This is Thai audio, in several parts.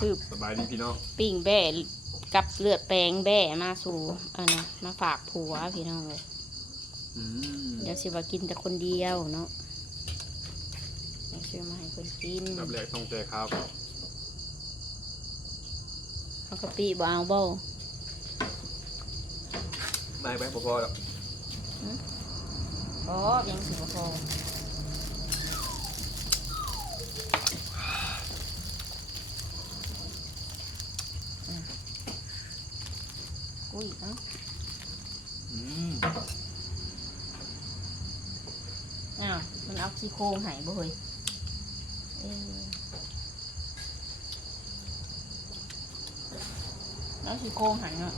สืบสบายดีพี่น้องปิ้งแบ่กับเลือดแปลงแบ่มาสู่อันนะมาฝากผัวพี่น้องเลยอืมเดี๋ยวสิว่ากินแต่คนเดียวเนาะเดี๋ยวซื้อมาให้คนกินรับแรกต้องใจครับเอากะปิบ่เอาบ่นายไปพอๆแล้วอ๋อยังสิบ่พอ อุ้ยเอ้าอืมอ้าวมันเอาซี่โครงใหายบ่เฮ้ยเอ้ยเอาซี่โครงใหายเนาะ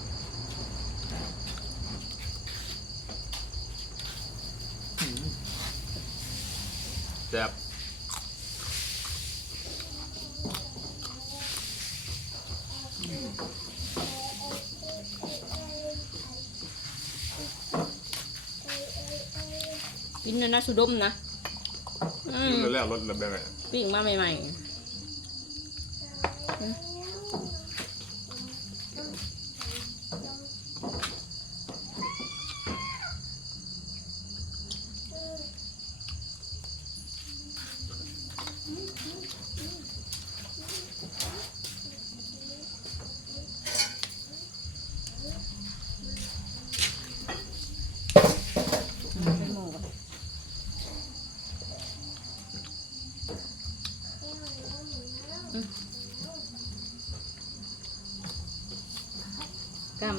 แซ่บ เนื้อนะสุดมนะอืมกินแล้วรสระเบิดปิ้งมาใหม่ๆ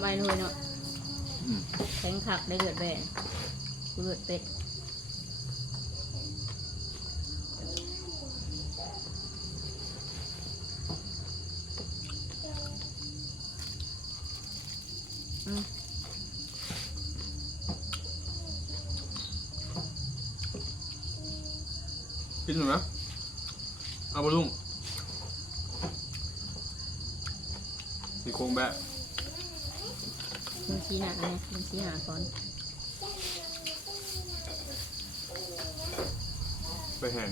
กล้ามใบหน่วยเนาะอืม แข็งขักได้เลือดแบนเลือดเป็ดอืมกินหน่อยนะเอาบะลุงสีโครงแบะ มันชี้หน้าเนี่ยมันชี้หาก่อนไปแห้ง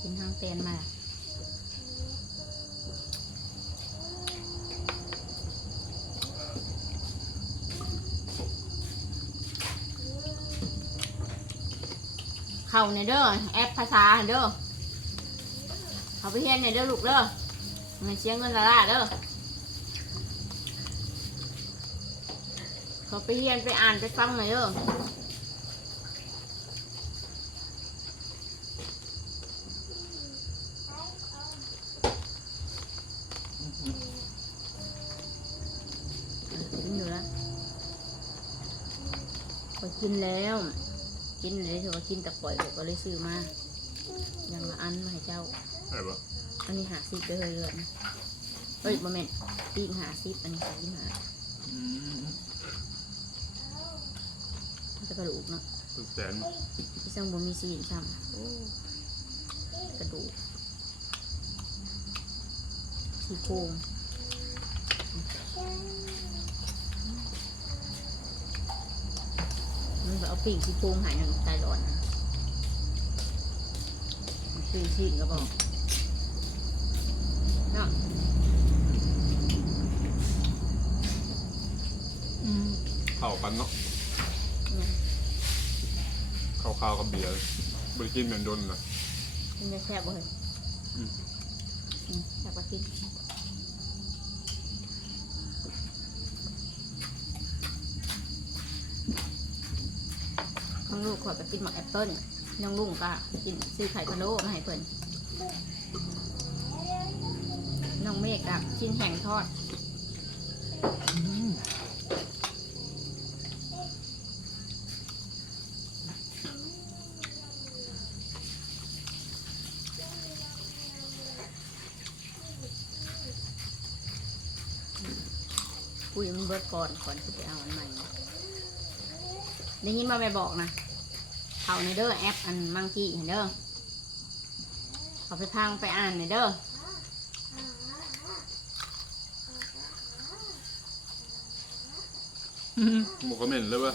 กินทางเตนมาเข้าในเด้อแอปภาษาเด้อเขาไปเฮียนในเด้อลูกเด้อมันเสียเงินละล่าเด้อ เขาไปเฮียนไปอ่านไปฟังหน่อยเด้อกินอยู่แล้วก็กินแล้ว กินเลยถือว่ากินแต่ปล่อยก็เลยซื้อมาอย่างละอันมาให้เจ้าอะไรปะอันนี้หาซิปไปเลยเลือดนะเฮ้ยบะเมนปีกหาซิปอันนี้หา กระดูกเนาะเป็นแสนที่ซึ่งบ่มีซีนซ้ำโอ้กระดูกซี่โครงมันก็เอาปีกซี่โครงหายหนึ่งตายร้อนนะมันปีกซีนก็บอกเนาะอืมเข้ากันเนาะเนี่ย ข้าวข้าวกับเบียร์บริกินเหมือนโดนนะมันจะแซ่บบ่เฮ้ยอืมอืมแซ่บกว่ากินข้างลูกขอไปกินหมักแอปเปิ้ลน้องลุงก็กินซื้อไข่พะโล้มาให้เพิ่นน้องเมฆกับชิ้นแห้งทอด ยมันเบิดก่อนก่อนที่จะเอาอันใหม่นะได้ยินมาไปบอกนะเขาในเด้อแอปอันมังกี้เด้อเขาไปพังไปอ่านในเด้อหมูกระเหม็นเลยเวะ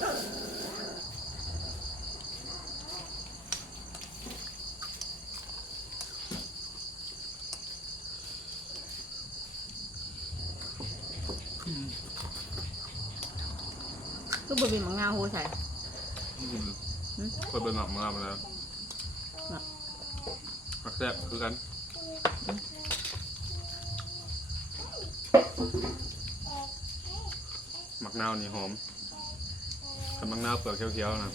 ก็บะบีมังนาวโหใส่อืมคนเป็นหมักมาแล้วหมักหมักแซ่บคือกันหมักนาวนี่หอมคันหมักนาวเปลือกเขียวๆนะ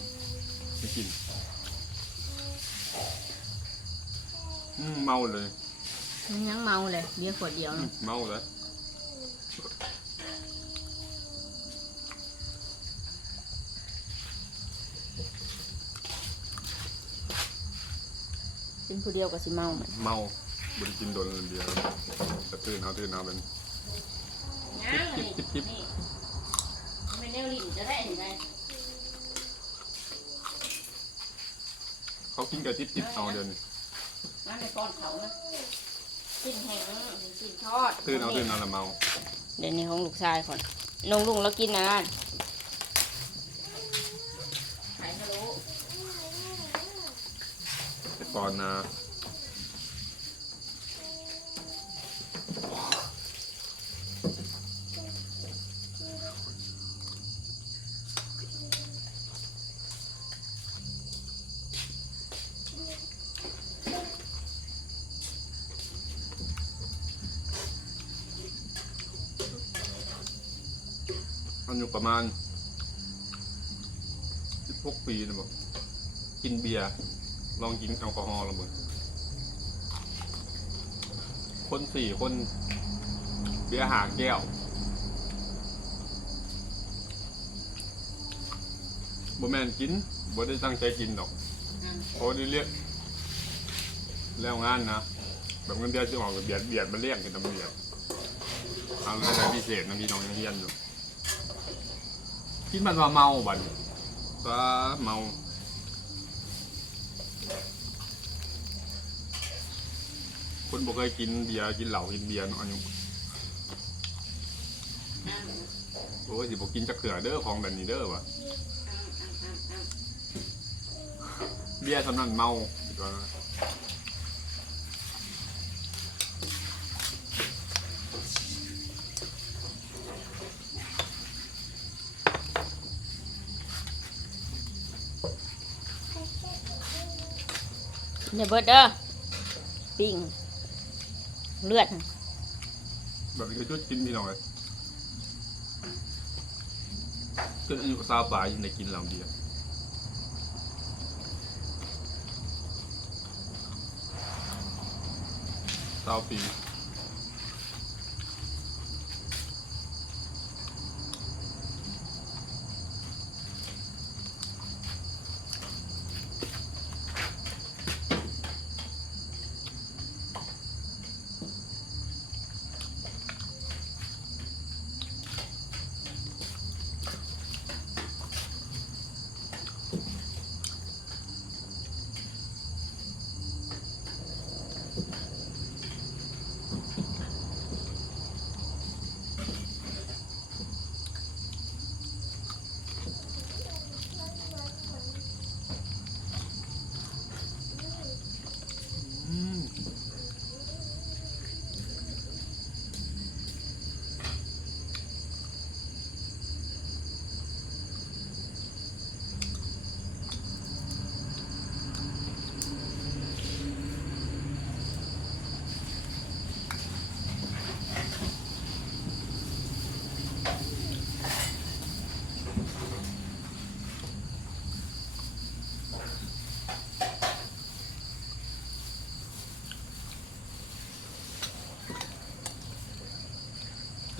ไม่กินอืมเมาเลยมันยังเมาเลยเบียร์ขวดเดียวอืเนาะมเมาเลย เป็นผู้เดียวก็สิเมาเหมือนเมาบริกินโดนเดียวแต่ตื่นเอาตื่นเอาเป็นยังนี่นี่ไม่แนวลิ้นจะได้เห็นไหมเขากินกับจิ๊บจิ๊บเอาเดี๋ยวนี้นั่นในป้อนเขานะกินแห้งกินทอดตื่นเอาตื่นเอาละเมา เดี๋ยวนี้ของลูกชายก่อนนงลุงแล้วกินนะนั่นขายทะลุ ไป ก่อนนะอายุประมาณ16ปีนะบอกกินเบียร์ ลองกินแอลกอฮอล์ละมึงคนสี่คนเบียร์หาแก้วบ่แม่นกินบ่ได้ตั้งใจกินดอกเพราะได้เรียกแล้วงานนะแบบเงินเดือนจะออกกับเบียดเบียดมาเลี้ยงกันตำเบียดเอาเลยได้พิเศษนะพี่น้องยังเฮียนอยู่คิดมันว่าเมาบัดนี้ก็เมา คนบอกเคยกินเบียร์กินเหล้ากินเบียร์เนาะอายุโอ้ยสิบอกกินจักเขือเด้อของแบบนี้เด้อวะเบียร์เท่านั้นเมาอีกแล้วนะเดี๋ยวเบิดเด้อปิ้ง เลือด แบบนี้ก็จุดจิ้มพี่น้องเลยจนอายุก็ซาวปลายยังได้กินลำเดียร์ซาปี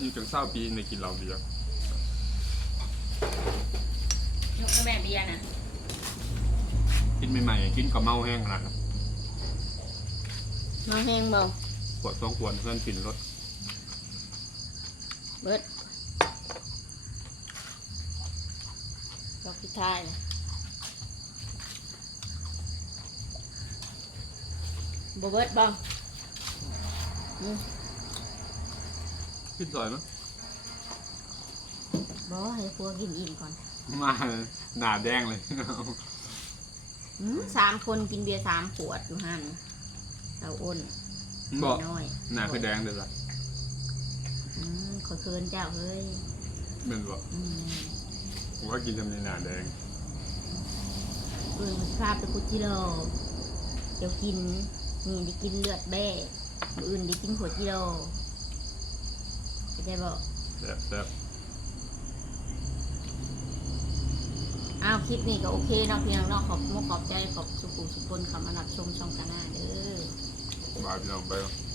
อายุจังเศร้าปีในกินเหล้าเบียร์ยกให้แม่เบียร์น่ะกินใหม่ๆกินกับเมาแห้งขนาดนั้นมาแห้งเบาขวดสองขวดเพื่อนกินรถเบิดดอกพิทายเลยบ่เบิดบ้าง อืมกินซอยมั้ยบ่ให้พวกกินอิ่มก่อนมาหน้าแดงเลย อืมสามคนกินเบียร์สามขวดอยู่หันเราอ้นบอกน้อยหน้าคือแดงเด้อล่ะอืมขอเคินเจ้าเฮ้ยเป็นบอกอืมผมว่ากินทำในหนาแดงเออมันพาไปกุจิโร่เดี๋ยวกินนี่ได้กินเลือดแบ่มื้ออื่นได้กินหัวจิโร่เข้า ใจบอกแซ่บแซ่บอ้าวคลิปนี้ก็โอเคเนาะพี่น้องเนาะขอบมุกขอบใจขอบสุขุมสุขคนคำมารับชมช่องกันหน้าเด้อ บายพี่น้องไปแล้วบ